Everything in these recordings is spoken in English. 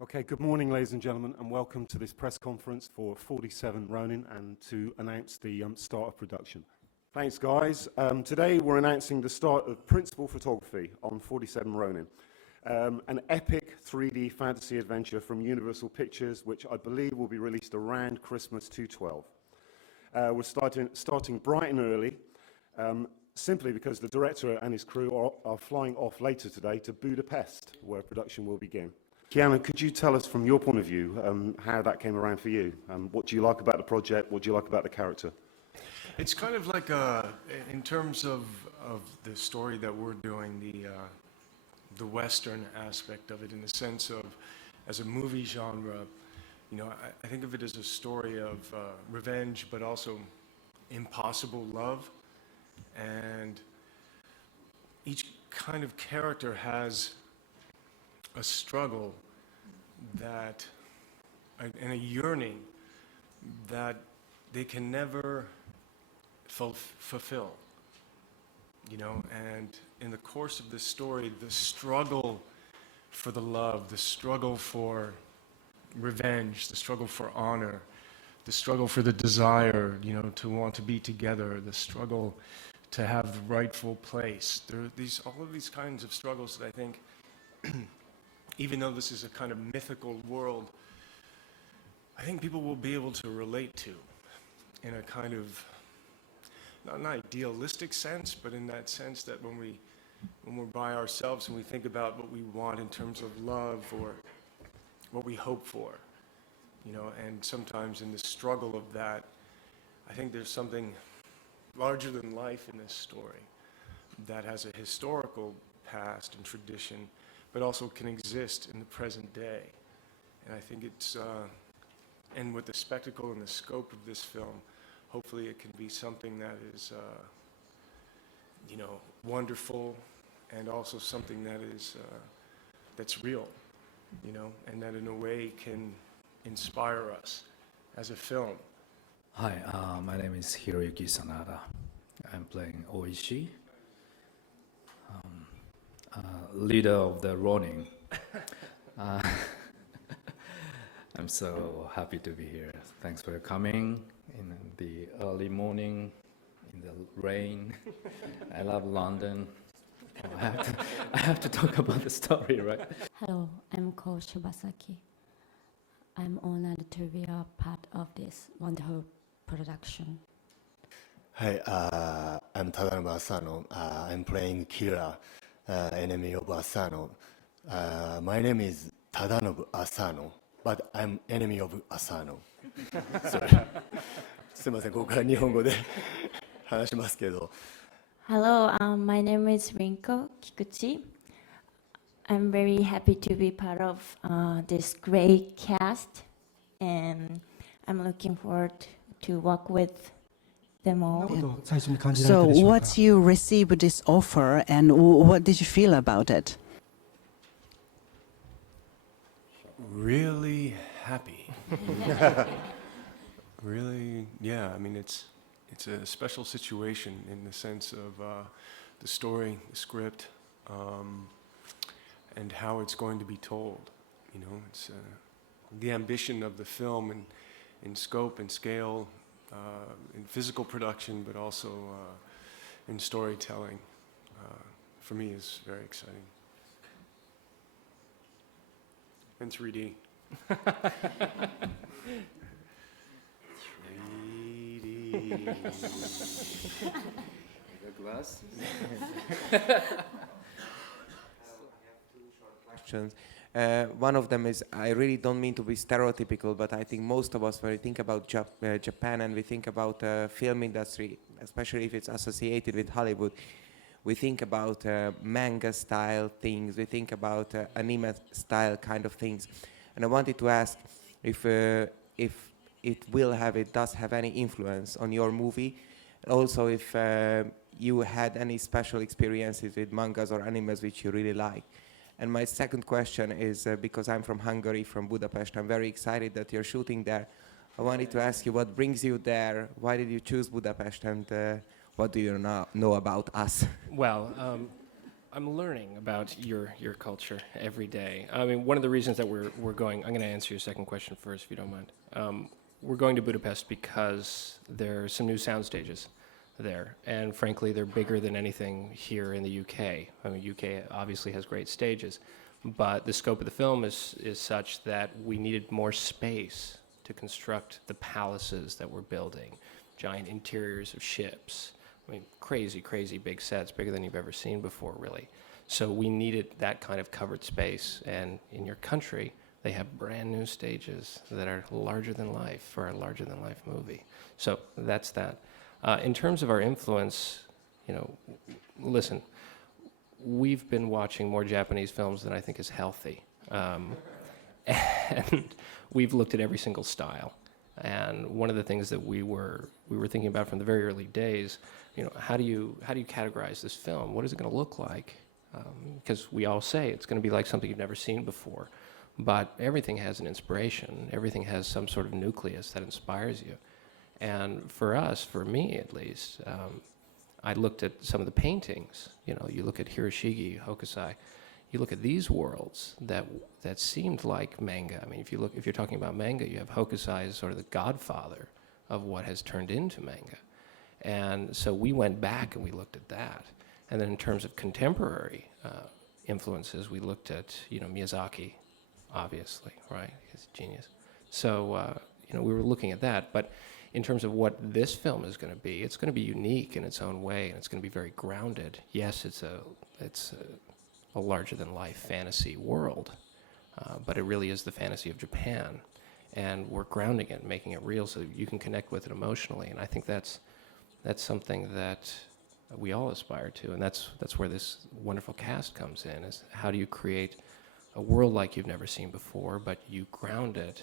Okay, good morning, ladies and gentlemen, and welcome to this press conference for 47 Ronin and to announce the start of production. Thanks, guys. Today we're announcing the start of principal photography on 47 Ronin, an epic 3D fantasy adventure from Universal Pictures, which I believe will be released around Christmas 2012. We're starting bright and early, simply because the director and his crew are flying off later today to Budapest, where production will begin. Keanu, could you tell us from your point of view how that came around for you? What do you like about the project? What do you like about the character? It's kind of like, in terms of the story that we're doing, the Western aspect of it, in the sense of, as a movie genre, you know, I think of it as a story of revenge, but also impossible love. And each kind of character has a struggle that, and a yearning that they can never fulfill, you know. And in the course of this story, the struggle for the love, the struggle for revenge, the struggle for honor, the struggle for the desire, you know, to want to be together, the struggle to have the rightful place. There are all of these kinds of struggles that I think even though this is a kind of mythical world, I think people will be able to relate to in a kind of, not an idealistic sense, but in that sense that when we're by ourselves and we think about what we want in terms of love or what we hope for, you know, and sometimes in the struggle of that, I think there's something larger than life in this story that has a historical past and tradition, but also can exist in the present day. And I think it's, and with the spectacle and the scope of this film, hopefully it can be something that is, you know, wonderful, and also something that is, that's real, you know, and that in a way can inspire us as a film. Hi, my name is Hiroyuki Sanada. I'm playing Oishi, leader of the Ronin. I'm so happy to be here. Thanks for coming in the early morning, in the rain. I love London. I have to talk about the story, right? Hello, I'm Ko Shibasaki. I'm honored to be a part of this wonderful production. Hi, I'm Tadanobu Asano. I'm playing Kira, enemy of Asano. My name is Tadanobu Asano, but I'm enemy of Asano. すみません、ここから日本語で話しますけど。Hello, my name is Rinko Kikuchi. I'm very happy to be part of this great cast, and I'm looking forward to work with them all. So, once you received this offer, and what did you feel about it? Really happy. Really, yeah, I mean, it's a special situation in the sense of the story, the script, and how it's going to be told. You know, it's the ambition of the film and in scope and scale, in physical production, but also in storytelling, for me is very exciting. And 3D. 3D. Glasses? Questions. One of them is, I really don't mean to be stereotypical, but I think most of us, when we think about Japan and we think about film industry, especially if it's associated with Hollywood, we think about manga style things, we think about anime style kind of things. And I wanted to ask if it does have any influence on your movie. Also, if you had any special experiences with mangas or animes which you really like. And my second question is, because I'm from Hungary, from Budapest, I'm very excited that you're shooting there. I wanted to ask you what brings you there, why did you choose Budapest, and what do you know about us? Well, I'm learning about your culture every day. I mean, one of the reasons that we're going, I'm going to answer your second question first, if you don't mind. We're going to Budapest because there are some new sound stages there, and frankly, they're bigger than anything here in the UK. I mean, UK obviously has great stages, but the scope of the film is such that we needed more space to construct the palaces that we're building, giant interiors of ships. I mean, crazy, crazy big sets, bigger than you've ever seen before, really. So we needed that kind of covered space, and in your country, they have brand new stages that are larger than life for a larger than life movie. So that's that. In terms of our influence, you know, listen, we've been watching more Japanese films than I think is healthy. And we've looked at every single style. And one of the things that we were thinking about from the very early days, you know, how do you categorize this film? What is it going to look like? Because we all say it's going to be like something you've never seen before. But everything has an inspiration. Everything has some sort of nucleus that inspires you. And for us, for me at least, I looked at some of the paintings. You know, you look at Hiroshige, Hokusai. You look at these worlds that seemed like manga. I mean, if you're talking about manga, you have Hokusai as sort of the godfather of what has turned into manga. And so we went back and we looked at that. And then in terms of contemporary influences, we looked at, you know, Miyazaki, obviously, right? He's a genius. So, you know, we were looking at that. But in terms of what this film is going to be, it's going to be unique in its own way, and it's going to be very grounded. Yes, it's a larger-than-life fantasy world, but it really is the fantasy of Japan, and we're grounding it, making it real, so you can connect with it emotionally. And I think that's something that we all aspire to, and that's where this wonderful cast comes in. Is how do you create a world like you've never seen before, but you ground it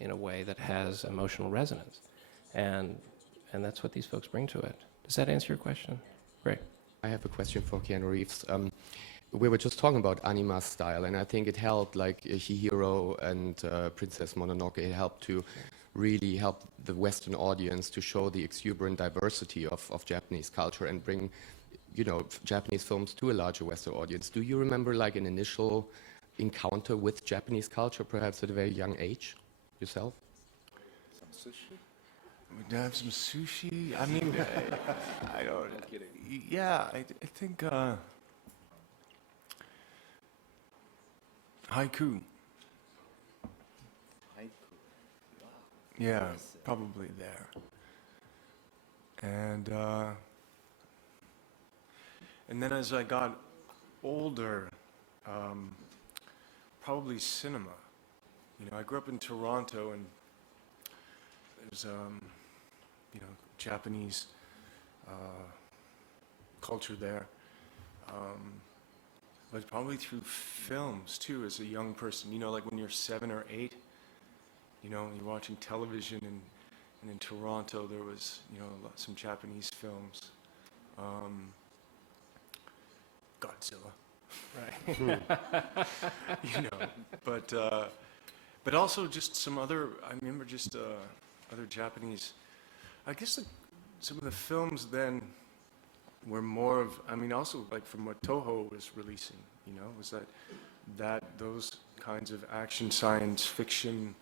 in a way that has emotional resonance, and that's what these folks bring to it. Does that answer your question? Great. I have a question for Keanu Reeves. We were just talking about anima style, and I think it helped, like Chihiro and Princess Mononoke, it helped to really help the Western audience to show the exuberant diversity of Japanese culture and bring, you know, Japanese films to a larger Western audience. Do you remember like an initial encounter with Japanese culture, perhaps at a very young age, yourself? Some sushi? We'd have some sushi. I mean, I don't. Yeah, I think haiku. Yeah, probably there. And then as I got older, probably cinema. You know, I grew up in Toronto, and there's you know, Japanese culture there. But probably through films too, as a young person. You know, like when you're 7 or 8. You know, you're watching television, and in Toronto there was, you know, some Japanese films. Godzilla. Right. You know, but also just some other, I remember just other Japanese, I guess some of the films then were more of, I mean, also like from what Toho was releasing, you know, was that those kinds of action science fiction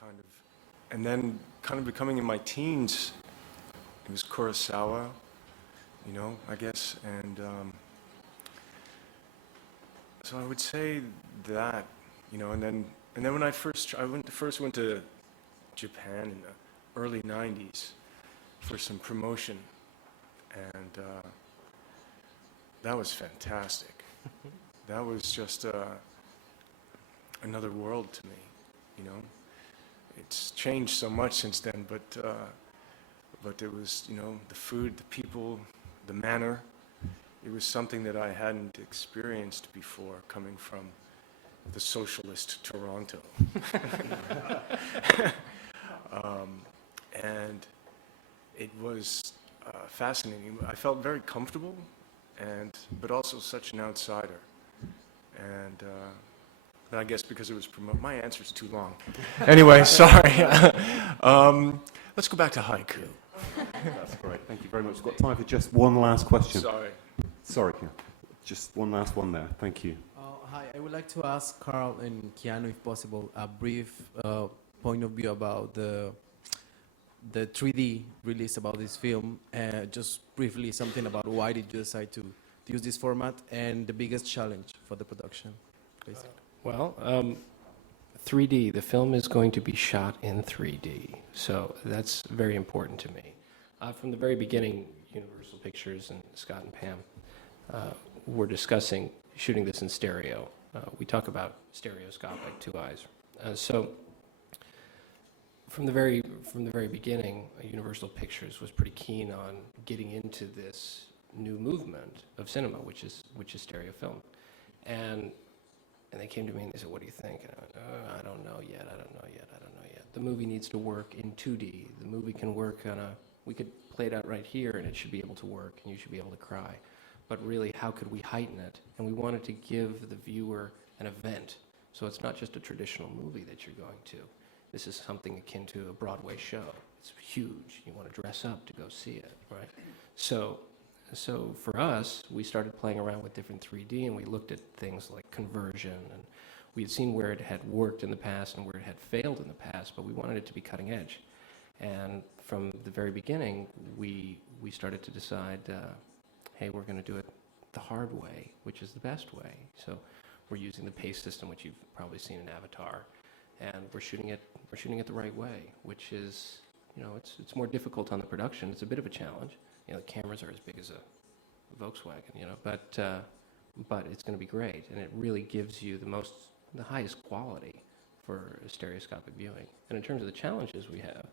kind of, and then kind of becoming in my teens, it was Kurosawa, you know, I guess, and so I would say that, you know, and then when I first went to Japan in the early '90s for some promotion, and that was fantastic. That was just another world to me, you know. It's changed so much since then, but it was, you know, the food, the people, the manner. It was something that I hadn't experienced before, coming from the socialist Toronto. And it was fascinating. I felt very comfortable, but also such an outsider. And I guess because it was my answer's too long. Anyway, sorry. Let's go back to haiku. That's great. Thank you very much. We've got time for just one last question. Sorry. Sorry, Ken. Just one last one there. Thank you. Hi, I would like to ask Carl and Keanu, if possible, a brief point of view about the 3D release about this film. Just briefly, something about why did you decide to use this format and the biggest challenge for the production, basically. Well, 3D, the film is going to be shot in 3D, so that's very important to me. From the very beginning, Universal Pictures and Scott and Pam were discussing shooting this in stereo. We talk about stereoscopic, 2 eyes. So from the very beginning, Universal Pictures was pretty keen on getting into this new movement of cinema, which is stereo film. And they came to me and they said, "What do you think?" And I went, "I don't know yet. The movie needs to work in 2D. The movie can work we could play it out right here and it should be able to work and you should be able to cry. But really, how could we heighten it?" And we wanted to give the viewer an event. So it's not just a traditional movie that you're going to. This is something akin to a Broadway show. It's huge. You want to dress up to go see it, right? So for us, we started playing around with different 3D, and we looked at things like conversion, and we had seen where it had worked in the past and where it had failed in the past, but we wanted it to be cutting edge. And from the very beginning, we started to decide, hey, we're going to do it the hard way, which is the best way. So we're using the pace system, which you've probably seen in Avatar, and we're shooting it the right way, which is, it's more difficult on the production. It's a bit of a challenge. The cameras are as big as a Volkswagen, but it's going to be great, and it really gives you the highest quality for a stereoscopic viewing. And in terms of the challenges we have,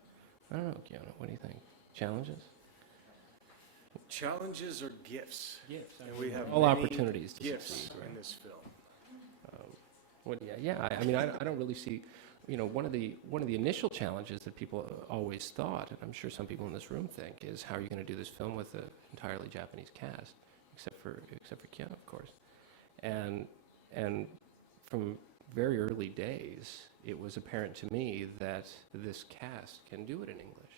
I don't know, Keanu, what do you think? Challenges? Challenges are gifts. Gifts. And we have all many opportunities to gifts succeed, right? in this film. I mean, I don't really see, one of the initial challenges that people always thought, and I'm sure some people in this room think, is how are you going to do this film with an entirely Japanese cast, except for Keanu, of course. And from very early days, it was apparent to me that this cast can do it in English.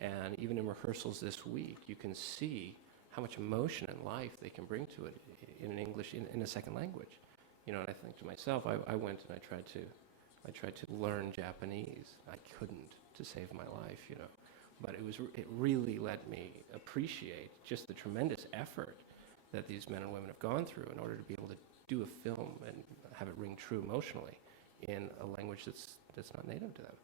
And even in rehearsals this week, you can see how much emotion and life they can bring to it in English, in a second language. And I think to myself, I went and I tried to learn Japanese. I couldn't, to save my life, But it really let me appreciate just the tremendous effort that these men and women have gone through in order to be able to do a film and have it ring true emotionally in a language that's not native to them.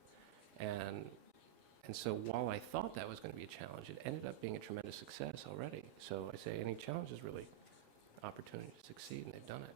And so while I thought that was going to be a challenge, it ended up being a tremendous success already. So I say any challenge is really opportunity to succeed, and they've done it.